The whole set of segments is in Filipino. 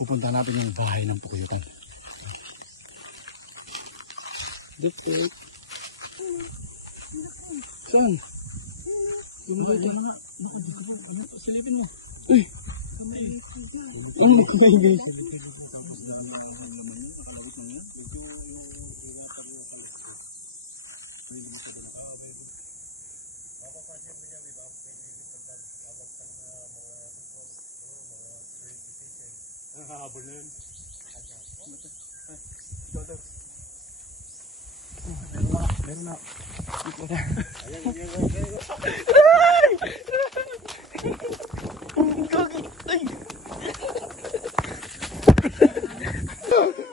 pupunta natin yung bahay ng pukuyutan. Dito. Saan? Yung dito. Silipin mo. Uy! Ano mo kaya habol na yun. Meron na.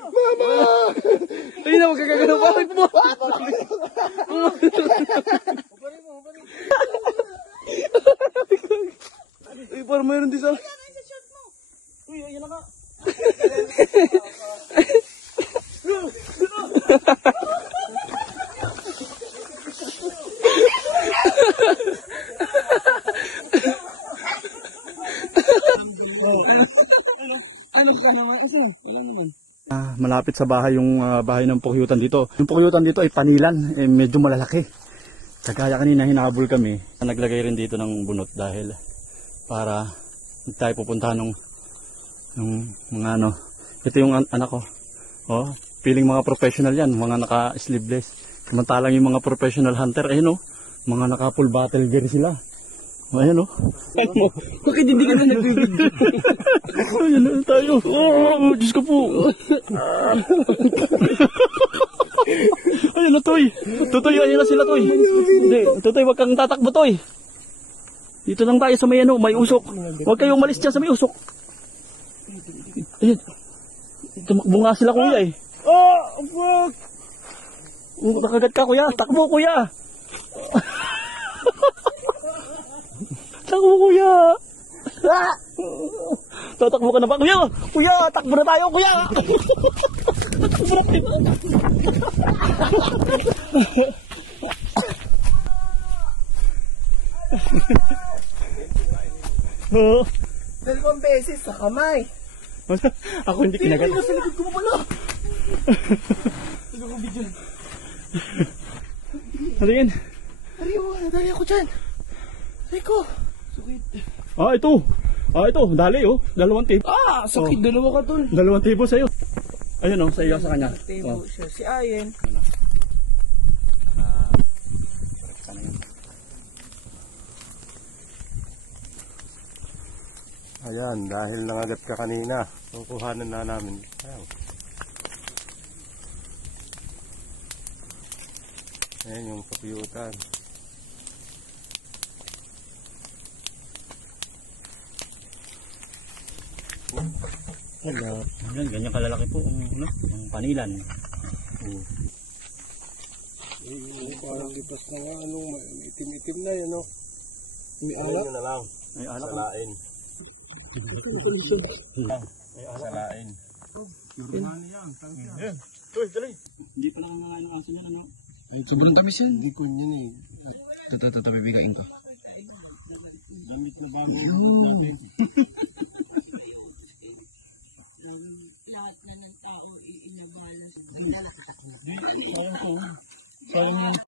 Mama! Ayun na, magkagano. Bakit mo? Uy, parang mayroon din sa... Uy, ayun na ka. Malapit sa bahay yung bahay ng pukuyutan dito. Yung pukuyutan dito ay panilan, medyo malalaki. Kagaya kanina hinabol kami, naglagay rin dito ng bunot dahil para tayo pupuntahan ng mga ano. Ito yung anak ko. Oh, feeling mga professional yan, mga naka-sleeveless. Samantalang yung mga professional hunter, ayun oh, mga naka-full battle gear sila. Ayan o. Bakit hindi ka na nag-video? Ayan na tayo. Oh, Diyos ko po. Ayan na, Toy. Tutoy, ayan na sila, Toy. Hindi, Tutoy, wag kang tatakbo, Toy. Dito lang tayo sa may ano, may usok. Huwag kayong umalis dyan sa may usok. Ayan. Tumakbo nga sila, kuya eh. Oh, fuck. Nakagat ka, kuya. Takbo, kuya. Takbo, kuya! Ah! Tatakbo ka na ba, kuya? Kuya, takbo na tayo, kuya! Takbo na tayo! Dalawang beses sa kamay. Ako hindi kinagat. Sa likod ko pala! Tignan ko video. Ano yan? Dali ako dyan. Dali ko. Ah, ito. Ah, ito. Dali, oh. Dalawang table. Ah, sakit. Dalawa ka tol. Dalawang table sa'yo. Ayun, oh. Sa iyo, sa kanya. Table siya. Si Ayen. Ayan, dahil nangagat ka kanina, kukuhanan na namin. Ayan yung pukuyutan. Hello. Yan, ganyan kalalaki po ang panilan. Parang lipas na nga, itim-itim na yan, no? May alak? Ayun na lang. May alak. Salain. Salain. Normal yan. Yan. Uy, dali. Hindi pa lang ano aso na ano. Sobrang tamis yan. Hindi ko yan eh. Ito, bibigain ko. Gamit na ba mo? Lahat na ng tao iinabahan. Sayang